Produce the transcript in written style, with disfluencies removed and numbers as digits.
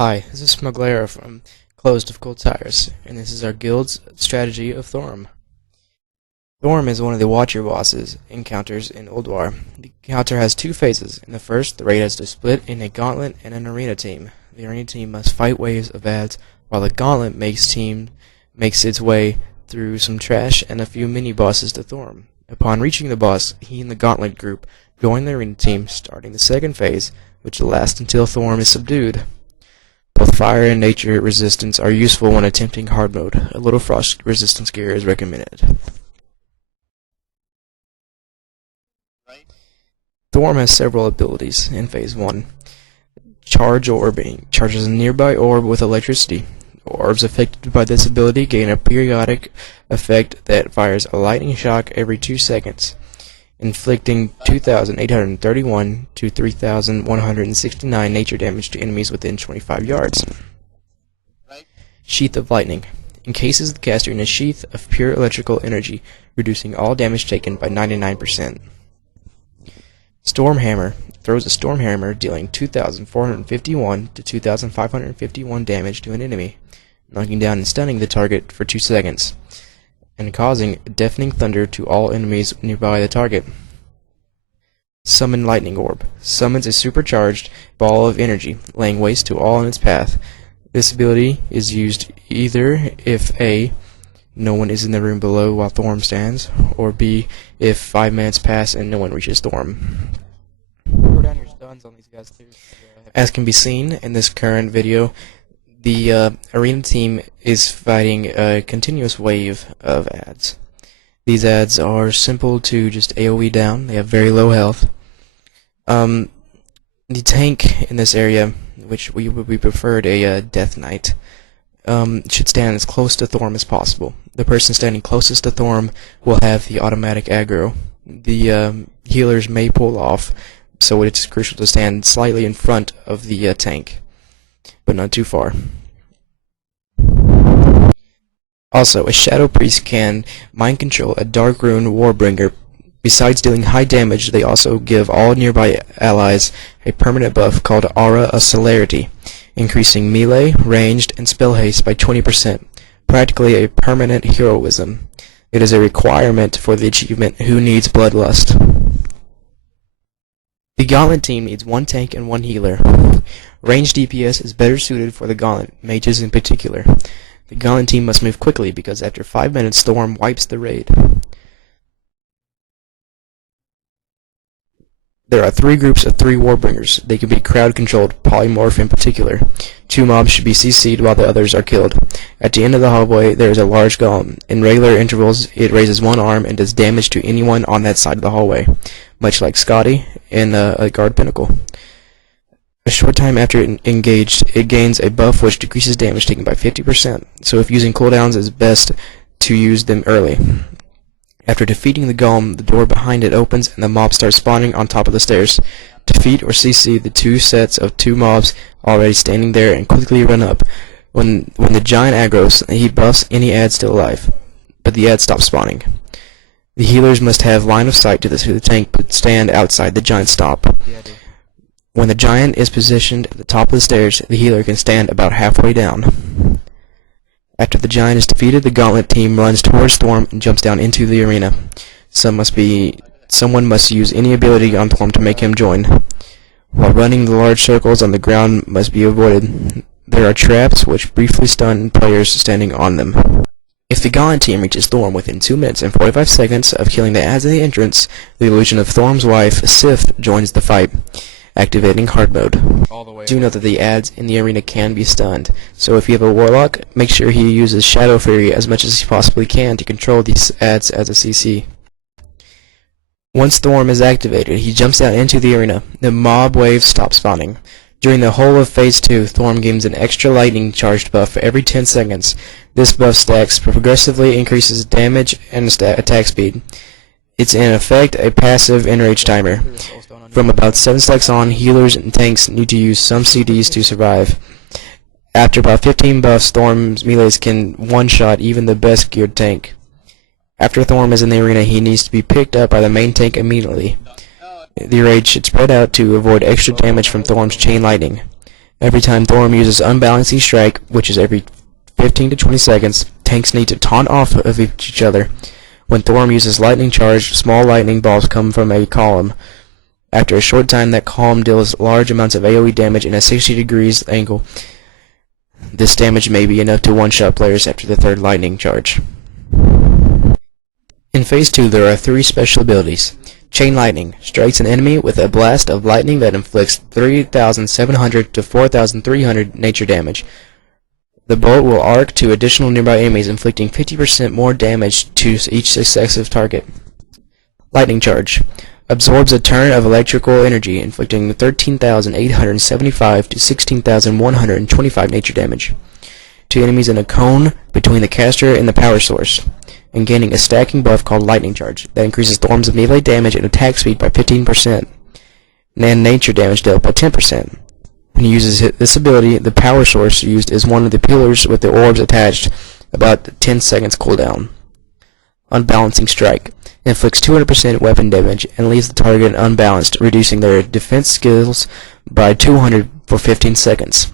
Hi, this is Smuggler from Closed of Cold Tires, and this is our guild's strategy of Thorim. Thorim is one of the Watcher bosses encounters in Old War. The encounter has two phases. In the first, the raid has to split in a gauntlet and an arena team. The arena team must fight waves of ads, while the gauntlet makes its way through some trash and a few mini-bosses to Thorim. Upon reaching the boss, he and the gauntlet group join the arena team, starting the second phase, which will last until Thorim is subdued. Both fire and nature resistance are useful when attempting hard mode. A little frost resistance gear is recommended. Thorim has several abilities in Phase 1. Charge Orbing charges a nearby orb with electricity. Orbs affected by this ability gain a periodic effect that fires a lightning shock every 2 seconds, inflicting 2,831 to 3,169 nature damage to enemies within 25 yards. Sheath of Lightning encases the caster in a sheath of pure electrical energy, reducing all damage taken by 99%. Storm Hammer throws a Storm Hammer, dealing 2,451 to 2,551 damage to an enemy, knocking down and stunning the target for 2 seconds, and causing deafening thunder to all enemies nearby the target. Summon Lightning Orb summons a supercharged ball of energy, laying waste to all in its path. This ability is used either if A, no one is in the room below while Thorim stands, or B, if 5 minutes pass and no one reaches Thorim. Throw down your stuns on these guys too. As can be seen in this current video, the arena team is fighting a continuous wave of ads. These ads are simple to just AoE down. They have very low health. The tank in this area, which we preferred a Death Knight, should stand as close to Thorim as possible. The person standing closest to Thorim will have the automatic aggro. The healers may pull off, so it's crucial to stand slightly in front of the tank, but not too far. Also, a Shadow Priest can mind control a Dark Rune Warbringer. Besides dealing high damage, they also give all nearby allies a permanent buff called Aura of Celerity, increasing melee, ranged, and spell haste by 20%, practically a permanent heroism. It is a requirement for the achievement Who Needs Bloodlust. The Gauntlet team needs 1 tank and 1 healer. Ranged DPS is better suited for the Gauntlet, mages in particular. The Gauntlet team must move quickly because after 5 minutes Thorim wipes the raid. There are 3 groups of 3 Warbringers. They can be crowd-controlled, polymorph in particular. 2 mobs should be CC'd while the others are killed. At the end of the hallway there is a large golem. In regular intervals it raises 1 arm and does damage to anyone on that side of the hallway, much like Scotty in a guard pinnacle. A short time after engaged, it gains a buff which decreases damage taken by 50%, so if using cooldowns, it's best to use them early. After defeating the golem, the door behind it opens and the mobs start spawning on top of the stairs. Defeat or CC the 2 sets of 2 mobs already standing there and quickly run up. When the giant aggroes, he buffs any ad still alive, but the ad stops spawning. The healers must have line of sight to the tank but stand outside the giant stop. When the giant is positioned at the top of the stairs, the healer can stand about halfway down. After the giant is defeated, the gauntlet team runs towards Thorim and jumps down into the arena. Someone must use any ability on Thorim to make him join. While running, the large circles on the ground must be avoided. There are traps which briefly stun players standing on them. If the gauntlet team reaches Thorim within 2 minutes and 45 seconds of killing the ads at the entrance, the illusion of Thorim's wife, Sif, joins the fight, activating hard mode. Do note that the ads in the arena can be stunned, so if you have a warlock, make sure he uses Shadow Fury as much as he possibly can to control these ads as a CC. Once Thorim is activated, he jumps out into the arena. The mob waves stop spawning. During the whole of Phase 2, Thorim gains an extra lightning charged buff for every 10 seconds. This buff stacks progressively increases damage and attack speed. It's in effect a passive enrage timer. From about 7 stacks on, healers and tanks need to use some CDs to survive. After about 15 buffs, Thorim's melees can one-shot even the best geared tank. After Thorim is in the arena, he needs to be picked up by the main tank immediately. The raid should spread out to avoid extra damage from Thorim's chain lightning. Every time Thorim uses Unbalancing Strike, which is every 15 to 20 seconds, tanks need to taunt off of each other. When Thorim uses Lightning Charge, small lightning balls come from a column. After a short time, that column deals large amounts of AoE damage in a 60 degrees angle. This damage may be enough to one-shot players after the third lightning charge. In Phase 2, there are 3 special abilities. Chain Lightning strikes an enemy with a blast of lightning that inflicts 3,700 to 4,300 nature damage. The bolt will arc to additional nearby enemies, inflicting 50% more damage to each successive target. Lightning Charge absorbs a turn of electrical energy, inflicting 13,875 to 16,125 nature damage to enemies in a cone between the caster and the power source, and gaining a stacking buff called Lightning Charge that increases Thorim's melee damage and attack speed by 15%, and nature damage dealt by 10%. When he uses this ability, the power source used is one of the pillars with the orbs attached, about 10 seconds cooldown. Unbalancing Strike inflicts 200% weapon damage and leaves the target unbalanced, reducing their defense skills by 200 for 15 seconds.